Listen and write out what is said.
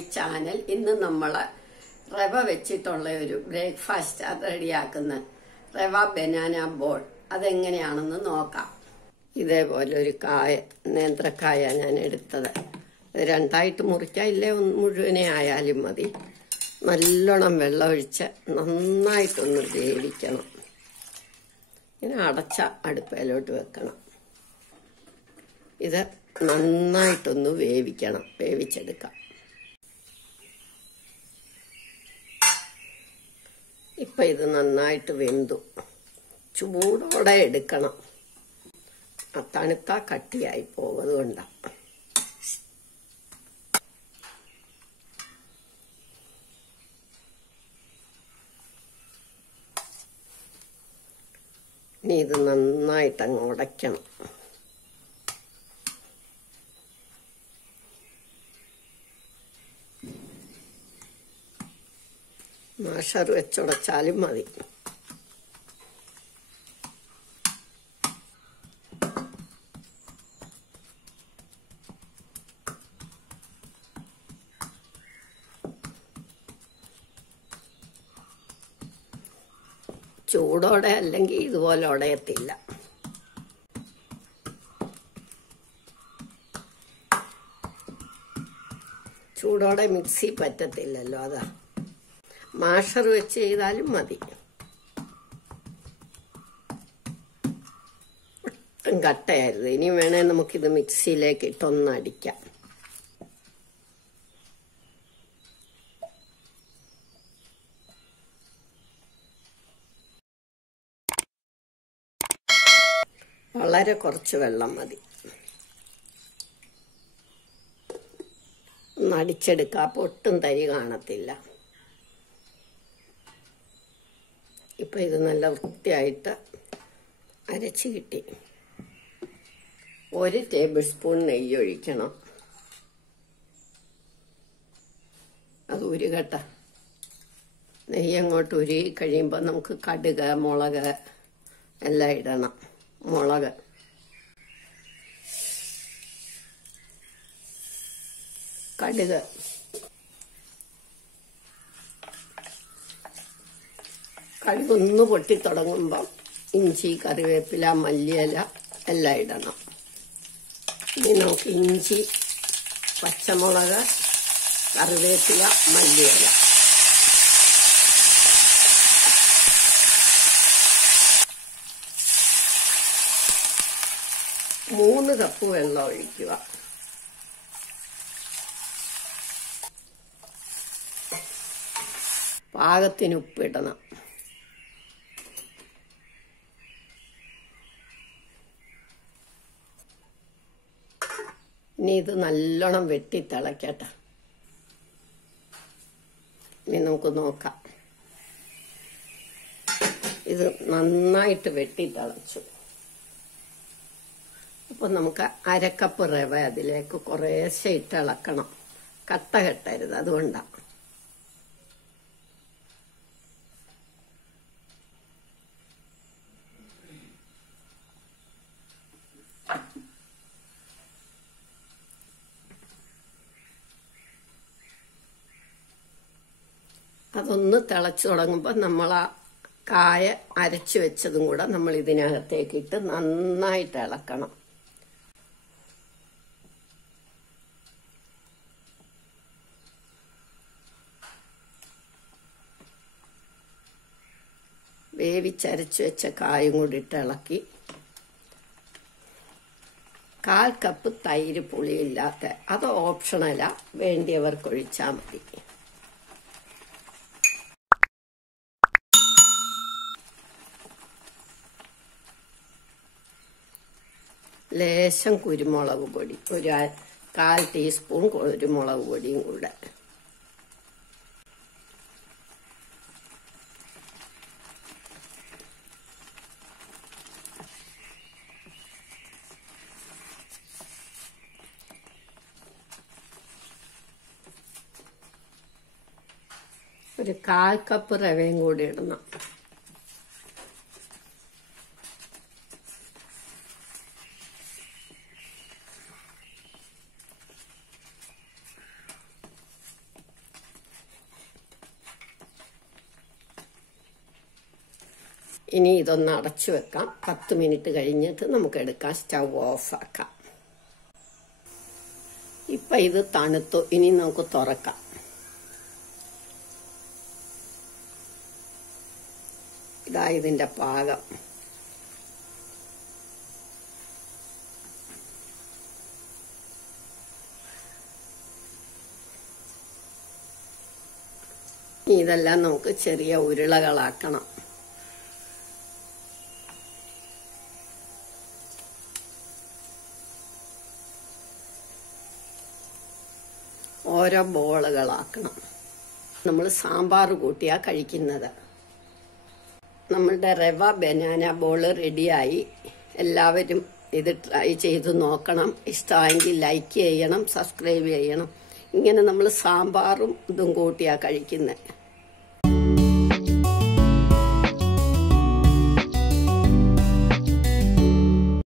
My channel. ഇന്ന് നമ്മൾ റവ വെച്ചിട്ടുള്ള ഒരു ബ്രേക്ക്ഫാസ്റ്റ് റെഡിയാക്കുന്ന റവ ബനാന ബോൾ അതെങ്ങനെയാണെന്ന് നോക്കാം. ഇതേപോലെ ഒരു നേന്ത്രക്കായ ഞാൻ എടുത്തത്. രണ്ടായിട്ട് മുറിക്കാം, ഇല്ലേ മുഴുവനെ ആയാലും മതി. നല്ലോണം വെള്ളമൊഴിച്ച് നന്നായിട്ടൊന്ന് വേവിക്കണം. ഇങ്ങനെ അടച്ച അടുപ്പയിലോട്ട് വെക്കണം. ഇത് നന്നായിട്ടൊന്ന് വേവിച്ചെടുക്കാം. ഇപ്പം ഇത് നന്നായിട്ട് വെന്തു. ചൂടോടെ എടുക്കണം, തണുത്താ കട്ടിയായി പോകും. അതുകൊണ്ടാണ്. ഇനി ഇത് നന്നായിട്ടങ്ങ് ഉടയ്ക്കണം. മാഷർ വെച്ചുടച്ചാലും മതി. ചൂടോടെ അല്ലെങ്കിൽ ഇതുപോലെ ഉടയത്തില്ല. ചൂടോടെ മിക്സി പറ്റത്തില്ലല്ലോ, അതാ. മാഷർ വെച്ച് ചെയ്താലും മതി. ഒട്ടും കട്ടയായിരുന്നു. ഇനി വേണേ നമുക്കിത് മിക്സിയിലേക്ക് ഇട്ടൊന്നടിക്കാം. വളരെ കുറച്ച് വെള്ളം മതി. ഒന്ന് അടിച്ചെടുക്കാം, അപ്പോൾ ഒട്ടും തരി കാണത്തില്ല. ഇപ്പം ഇത് നല്ല വൃത്തിയായിട്ട് അരച്ച് കിട്ടി. 1 ടേബിൾ സ്പൂൺ നെയ്യ് ഒഴിക്കണം. അത് ഉരുകട്ടെ. നെയ്യ് അങ്ങോട്ട് ഉരുകി കഴിയുമ്പോൾ നമുക്ക് കടുക്, മുളക് എല്ലാം ഇടണം. മുളക്, കടുക്, കടുകൊന്ന് പൊട്ടിത്തുടങ്ങുമ്പം ഇഞ്ചി, കറിവേപ്പില, മല്ലിയില എല്ലാം ഇടണം. ഇനി നമുക്ക് ഇഞ്ചി, പച്ചമുളക്, കറിവേപ്പില, മല്ലിയില, മൂന്ന് കപ്പ് വെള്ളം ഒഴിക്കുക. പാകത്തിന് ഉപ്പിടണം. ഇനി ഇത് നല്ലോണം വെട്ടിത്തിളക്കട്ടെ. ഇനി നമുക്ക് നോക്കാം. ഇത് നന്നായിട്ട് വെട്ടിത്തിളച്ചു. അപ്പം നമുക്ക് 1/2 കപ്പ് റവ അതിലേക്ക് കുറേശ്ശെ ഇട്ട് ഇളക്കണം. കട്ട കെട്ടരുത്, അതുകൊണ്ടാണ്. അതൊന്ന് തിളച്ചു തുടങ്ങുമ്പോൾ നമ്മൾ ആ കായ അരച്ചു വെച്ചതും കൂടെ നമ്മൾ ഇതിനകത്തേക്ക് ഇട്ട് നന്നായിട്ട് ഇളക്കണം. വേവിച്ചരച്ചു വെച്ച കായും കൂടി ഇട്ട് ഇളക്കി. 1/4 കപ്പ് തൈര്, പുളിയില്ലാത്ത, അത് ഓപ്ഷണലാ, വേണ്ടിയവർക്ക് ഒഴിച്ചാൽ മതി. ലേശം കുരുമുളക് പൊടി, ഒരു 1/4 ടീസ്പൂൺ കുരുമുളക് പൊടിയും കൂടെ. ഒരു 1/4 കപ്പ് റവയും കൂടി ഇടണം. ഇനി ഇതൊന്ന് അടച്ചു വെക്കാം. 10 മിനിറ്റ് കഴിഞ്ഞിട്ട് നമുക്ക് എടുക്കാം. സ്റ്റൗ ഓഫാക്കാം. ഇപ്പൊ ഇത് തണുത്തു. ഇനി നമുക്ക് തുറക്കാം. ഇതാ ഇതിന്റെ പാകം. ഇതെല്ലാം നമുക്ക് ചെറിയ ഉരുളകളാക്കണം. ഓരോ ബോളുകളാക്കണം. നമ്മൾ സാമ്പാർ കൂട്ടിയാ കഴിക്കുന്നത്. നമ്മളുടെ റവ ബനാന ബോൾ റെഡിയായി. എല്ലാവരും ഇത് ട്രൈ ചെയ്ത് നോക്കണം. ഇഷ്ടമായെങ്കിൽ ലൈക്ക് ചെയ്യണം, സബ്സ്ക്രൈബ് ചെയ്യണം. ഇങ്ങനെ നമ്മൾ സാമ്പാറും ഇതും കൂട്ടിയാ കഴിക്കുന്നത്.